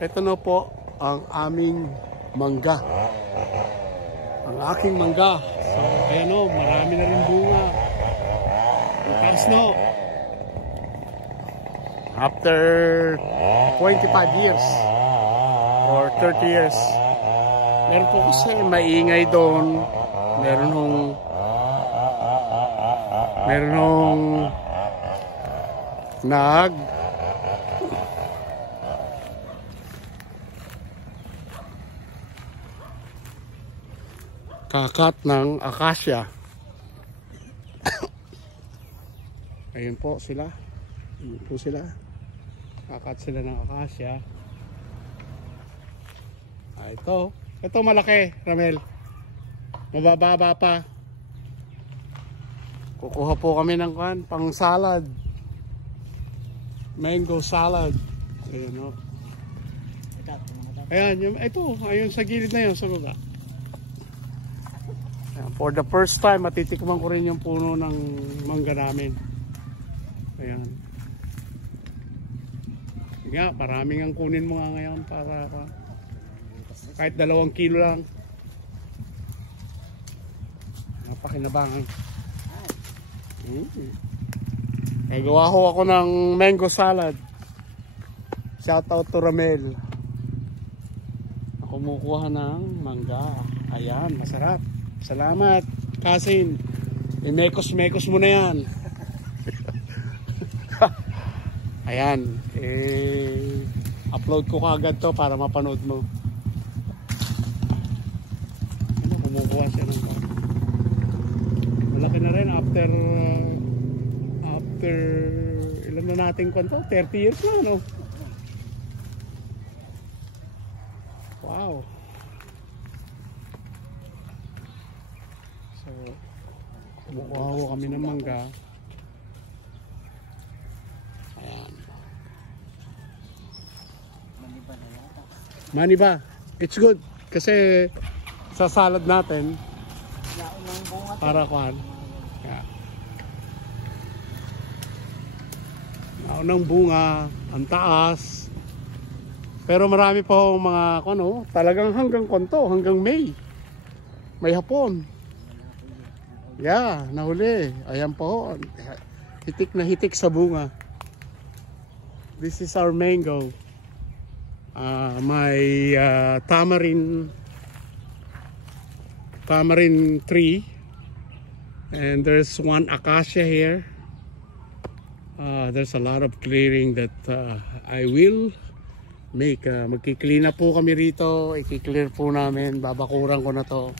Ito na po ang aming mangga. Ang aking mangga. So, ayan o, marami na rin bunga. Taas no. After 25 years or 30 years. Meron po kasi maingay doon. Meron hong kakat ng akasya. Ayun po sila. Ayun po sila. Kakat sila ng akasya. Ito. Ito malaki, Ramel. Mabababa pa. Kukuha po kami ng pang salad. Mango salad. Ayun o. Ayan, ito. Ayun sa gilid na yun, sa baba. For the first time, matitikman ko rin yung puno ng mangga namin. Ayan. Nga, maraming ang kunin mo nga ngayon para kahit 2 kilo lang. Napakinabangan. Kaya gawa ho ako ng mango salad. Shout out to Ramel. Ako kumukuha ng mangga. Ayan, masarap. Salamat, Kasin. Imekos-mekos mo na yan. Ayan. Upload ko kagad to para mapanood mo. Ano, kumukuha siya ng malaki na rin after ilan na natin kwento? 30 years na, no? Wow. So, kumukuha kami ng mangga. Ayan. Maniba. It's good. Kasi sa salad natin, para kuhan. Yeah. Naunang bunga, ang taas. Pero marami pa mga talagang hanggang hanggang May. May hapon. Yeah, nahuli. Ayan po. Hitik na hitik sa bunga. This is our mango. My tamarind tree. And there's one acacia here. There's a lot of clearing that I will make. Magki-clean up po kami rito. I-clear po namin. Babakuran ko na to.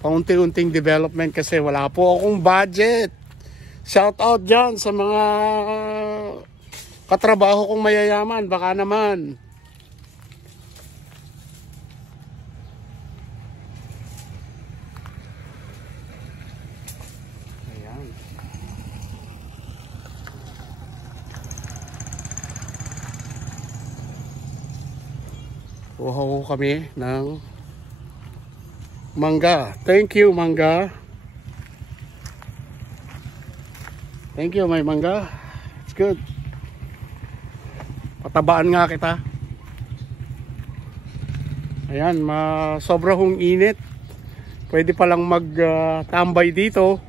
Paunti-unting development kasi wala po akong budget. Shout out dyan sa mga katrabaho kong mayayaman. Baka naman. Ayan. Kuha ko kami ng mangga. Thank you, mangga. Thank you, my mangga. It's good. Patabaan nga kita. Ayan, sobra hong init. Pwede palang magtambay dito.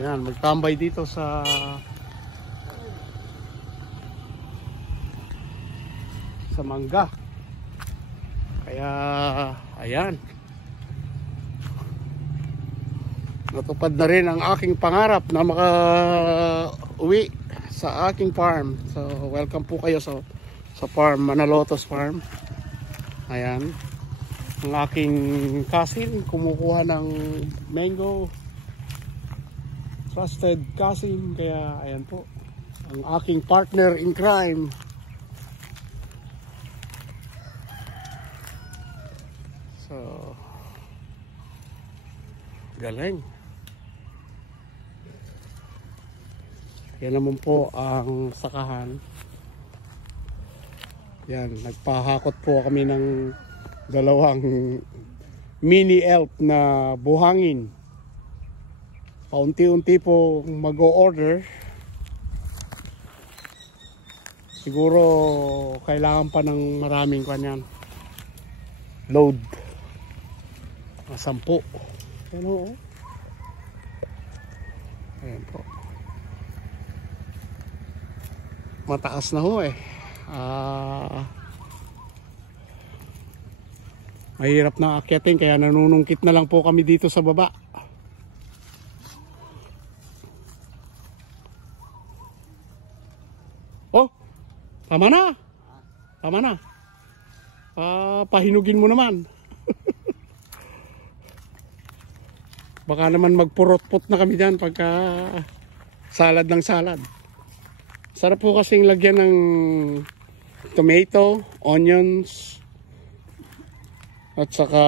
Ayan, magtambay dito sa mangga. Kaya, ayan. Natupad na rin ang aking pangarap na maka-uwi sa aking farm. So, welcome po kayo sa farm, Manalotos Farm. Ayan. Ang aking cousin, kumukuha ng mango. Trusted cousin. Kaya, ayan po. Ang aking partner in crime. So, galing. Yan naman po ang sakahan. Yan, nagpahakot po kami ng 2 mini elf na buhangin. Paunti-unti po mag-o-order. Siguro kailangan pa ng maraming kanyan. Load. 10. Ano? Ayan po. Mataas na ho eh. Mahirap na akyatin kaya nanunungkit na lang po kami dito sa baba. Oh, tama na. Tama na. Pahinugin mo naman. Baka naman magpurot-put na kami dyan pagka salad ng salad. Sarap po kasing lagyan ng tomato, onions, at saka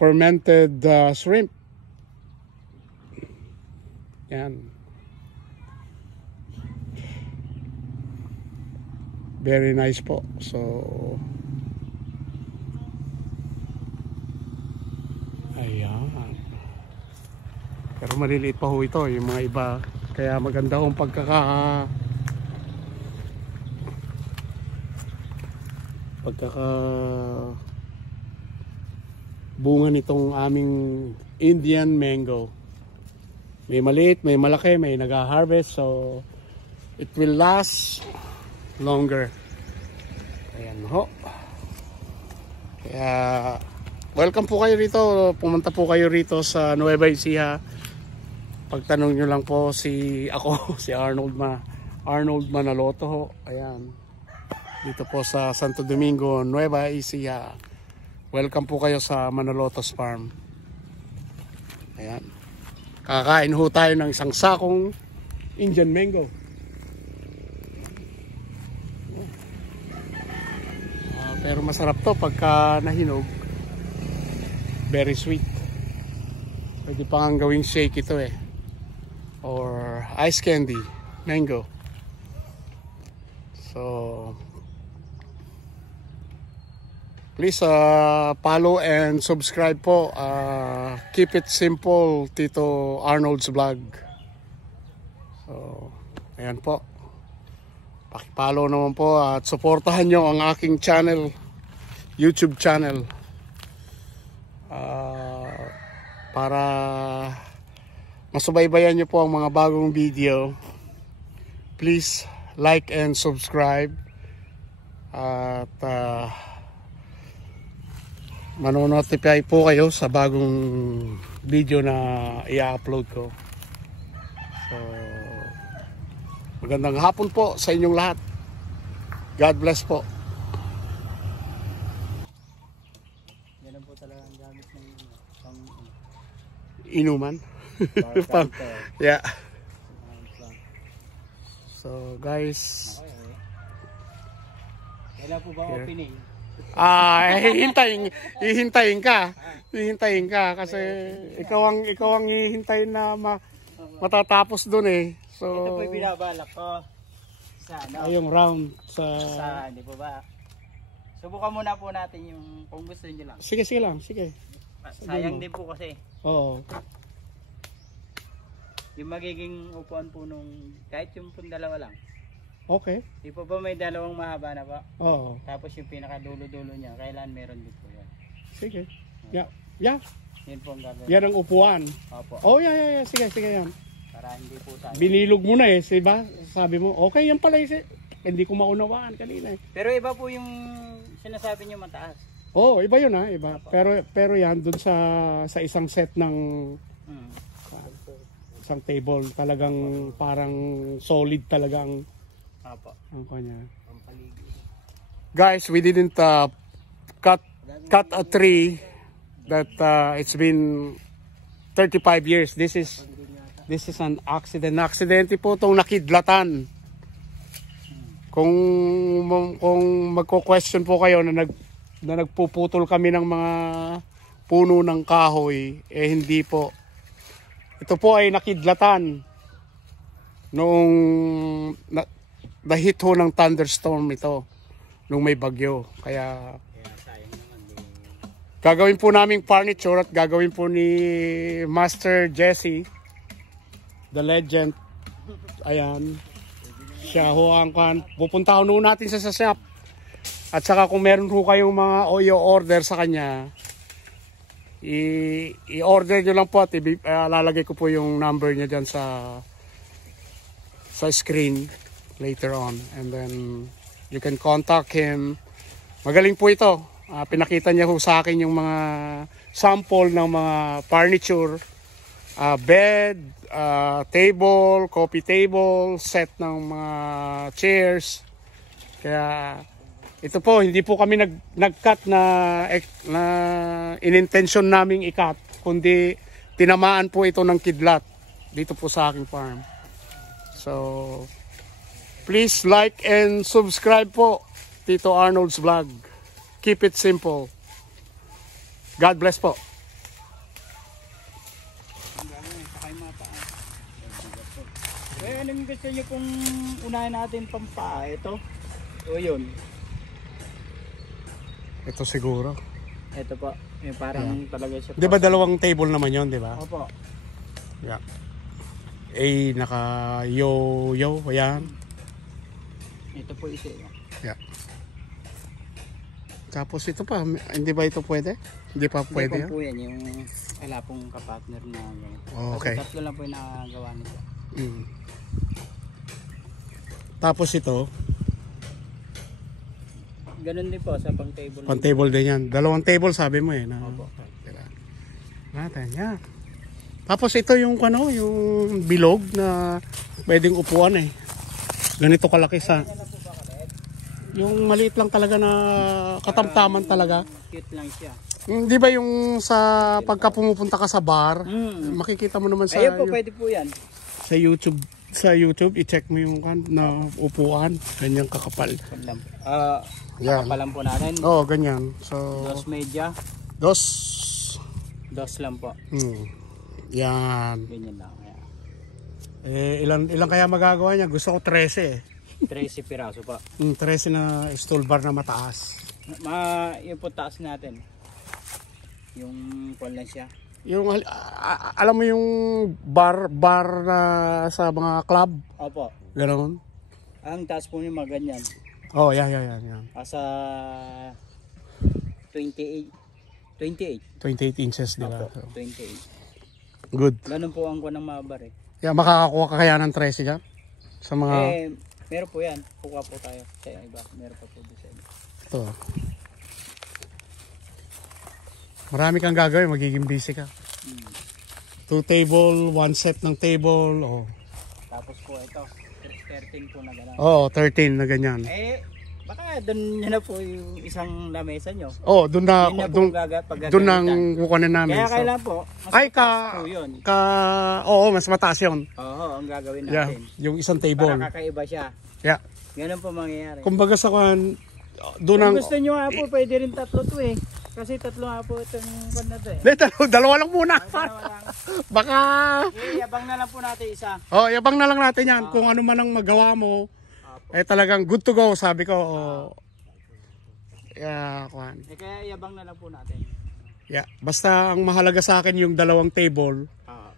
fermented shrimp. Yan. Very nice po. So, ayan. Pero maliliit pa ho ito, yung mga iba. Kaya maganda hong bunga nitong aming Indian mango. May maliit, may malaki, may nag-harvest. So, it will last longer. Ayan ho. Kaya welcome po kayo rito. Pumunta po kayo rito sa Nueva Ecija. Pagtanong nyo lang po si Arnold Manaloto ho. Ayan. Dito po sa Santo Domingo, Nueva Ecija. Welcome po kayo sa Manaloto's Farm. Ayan. Kakain ho tayo ng isang sakong Indian mango. Pero masarap to pagka nahinog. Very sweet. Pwede pa nga gawing shake ito eh. Or ice candy, mango. So, please follow and subscribe po. Keep it simple, Tito Arnold's Vlog. So, ayan po. Paki-follow naman po at suportahan nyo ang aking channel, YouTube channel. Para masubaybayan nyo po ang mga bagong video. Please like and subscribe. At manonotify po kayo sa bagong video na i-upload ko. So, magandang hapon po sa inyong lahat. God bless po. Yan po talaga ang gamit ng Inuman. Yeah. So guys, wala po ba opening? Hihintayin ka kasi ikaw ang hihintayin na matatapos doon eh. So, ito po yung binabalak ko sa yung round sa hindi po ba? Subukan muna po natin yung kung gusto niyo lang. Sige lang, sige. Sayang din po kasi. Oo. Yung magiging upuan po nung kahit yung pong dalawa lang. Okay. Di po ba may dalawang mahaba na pa? Oo. Tapos yung pinakadulo-dulo niya, kailan meron din po yan. Sige. Yeah. Yan po ang gagawin. Yan ang upuan. Opo. Oh, yeah. Sige yan. Para hindi po sayang. Binilog mo na eh, diba? Sabi mo, okay, yan pala hindi ko maunawaan kanina eh. Pero iba po yung sinasabi niyo mataas. Oo, iba yun ha, iba. Pero yan dun sa isang set ng isang table, talagang parang solid talagang ang kanya. Guys, we didn't cut a tree that it's been 35 years. This is an accident. Aksidente po itong nakidlatan. Kung magko-question po kayo na nagpuputol kami ng mga puno ng kahoy, eh hindi po. Ito po ay nakidlatan noong na-hit ho ng thunderstorm ito nung may bagyo. Kaya gagawin po naming furniture at gagawin po ni Master Jesse, the legend. Ayan. Siya ho ang kan. Pupunta ho natin sa shop. At saka kung meron ho kayong mga order sa kanya, i-order nyo lang po at lalagay ko po yung number niya dyan sa screen later on. And then you can contact him. Magaling po ito. Pinakita niya ho sa akin yung mga sample ng mga furniture, bed, table, coffee table, set ng mga chairs. Kaya ito po, hindi po kami nag-cut na in-intention naming i-cut, kundi tinamaan po ito ng kidlat dito po sa aking farm. So, please like and subscribe po, Tito Arnold's Vlog. Keep it simple. God bless po. Anong gusto nyo kung unahin natin pampaa? Ito? O yun? Ito siguro. Ito po. Yung parang talaga siya. Di ba dalawang table naman yon, di ba? Opo. Yeah. Naka-yo-yo. Ayan. Ito po isa. Yeah. Tapos ito pa. Hindi ba ito pwede? Hindi pa pwede. Hindi po yan. Yung wala pong kapartner na gano'n. Okay. Kasi tatlo lang po yung nakagawa nito. Mm. Tapos ito. Ganun din po sa pang table. Pang table din yan. Dalawang table sabi mo eh. Opo. Natin yan. Tapos ito yung yung bilog na pwedeng upuan eh. Ganito kalaki sa. Yung maliit lang talaga na katamtaman talaga. Cute lang siya. Di ba yung sa pagka pumupunta ka sa bar, makikita mo naman sa Ayun po, pwede po yan. Sa YouTube, i-check mo yung na upuan, ganyang kakapal. Yan. Kakapalan po natin. Oo, ganyan. So, Dos media. Dos lang po. Yan. Ganyan lang. Ilan kaya magagawa niya? Gusto ko 13 eh. 13 piraso pa. 13 na stool bar na mataas. Yung po taas natin. Yung kuwan lang siya. Yung alam mo yung bar na sa mga club? Opo. Ganoon. Ang taas po yung mga ganyan. Oh, yan. Asa 28 inches, di ba? Opo, 28. Good. Ganun po ang kuwan ng mga bar eh. Yeah, makakakuha ka kaya ng 13 ka? Sa mga... Meron po yan. Kuha po tayo sa iba. Meron pa po sa iba. Ito. Marami kang gagawin, magiging busy ka. 2 table, 1 set ng table. Oh. Tapos po ito, 13 po na gano'n. Oo, 13 na ganyan. Baka doon nyo na po yung isang lamesa nyo. Oh, doon na nang kukunin namin. Kaya kailan po, mas mataas yun. Oo, ang gagawin natin. Yeah, yung isang table. Para kakaiba siya. Yeah. Ganun po mangyayari. Kumbaga sa doon ang gusto nyo nga po, pwede rin tatlo to eh. Kasi tatlo nga po itong na to eh. Dalawa lang muna. Baka... Yabang na lang po natin isa. Oh, yabang na lang natin yan. Kung ano man ang magawa mo, talagang good to go, sabi ko. Kaya yabang na lang po natin. Yeah, basta ang mahalaga sa akin yung dalawang table.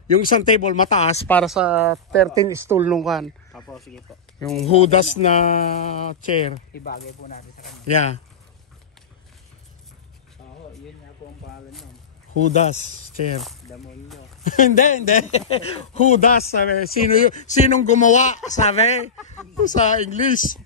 Yung isang table mataas para sa 13 stool nung kan. Opo, sige po. Yung hudas na chair. Ibagay po natin sa kanya. Yeah. Yun nga po ang pangalan nun. Hudas chair. Damolyo. hindi. Hudas, sabi. Sinong gumawa, sabi? Sa English.